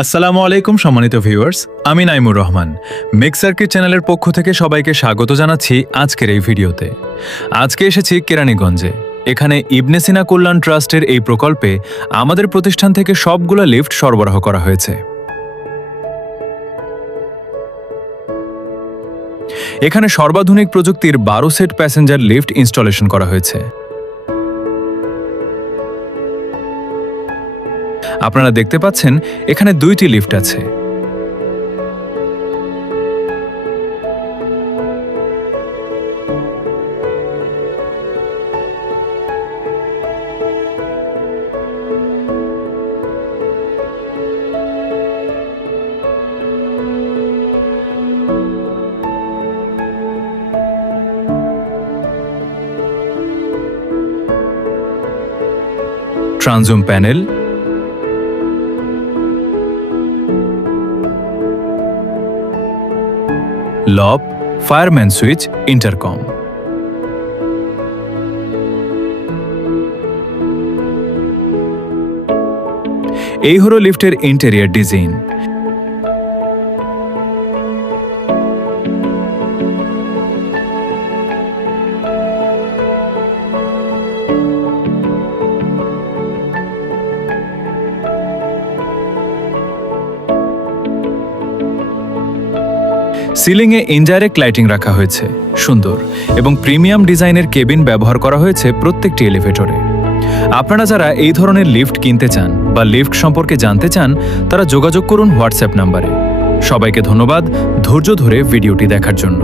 আসসালামু আলাইকুম সম্মানিত ভিউয়ার্স, আমি নাইমুর রহমান। মেক সার্কিট চ্যানেলের পক্ষ থেকে সবাইকে স্বাগত জানাচ্ছি আজকের এই ভিডিওতে। আজকে এসেছি কেরানীগঞ্জে। এখানে ইবনে সিনা কল্যাণ ট্রাস্টের এই প্রকল্পে আমাদের প্রতিষ্ঠান থেকে সবগুলো লিফট সরবরাহ করা হয়েছে। এখানে সর্বাধুনিক প্রযুক্তির 12 সেট প্যাসেঞ্জার লিফট ইনস্টলেশন করা হয়েছে। আপনারা দেখতে পাচ্ছেন এখানে 2টি লিফট আছে। ট্রান্সজুম panel, lock, fireman switch, intercom. এই হলো লিফটের ইন্টেরিয়র ডিজাইন। সিলিংয়ে ইনডাইরেক্ট লাইটিং রাখা হয়েছে, সুন্দর এবং প্রিমিয়াম ডিজাইনের কেবিন ব্যবহার করা হয়েছে প্রত্যেকটি এলিভেটরে। আপনারা যারা এই ধরনের লিফট কিনতে চান বা লিফট সম্পর্কে জানতে চান, তারা যোগাযোগ করুন হোয়াটসঅ্যাপ নাম্বারে। সবাইকে ধন্যবাদ ধৈর্য ধরে ভিডিওটি দেখার জন্য।